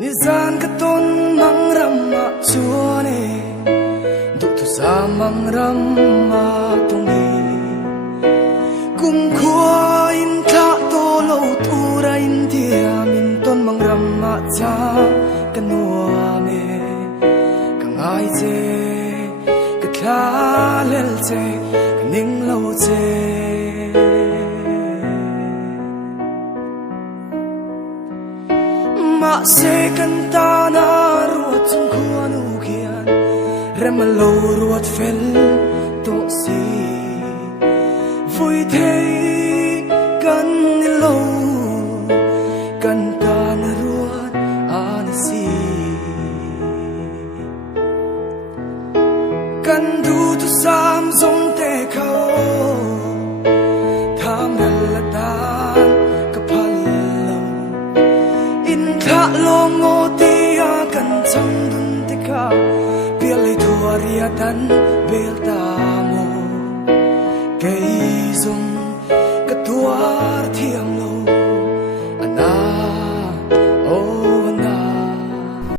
Nizan katon mang rama chuane du tu sa mang rama tungi kum khua in tha to lo tu ra in dia min ton mang rama cha kanua me kangai che ka thla lel che kaning lo che ma se canta na ruột chung khua nu kian rem lo ruột fel to si vui thấy kan lo canta na ruột an si kan du tu sam zong te khao tham dal la tan tha long ngô tia kan chang dun te kha pial le thua ria tan bel ta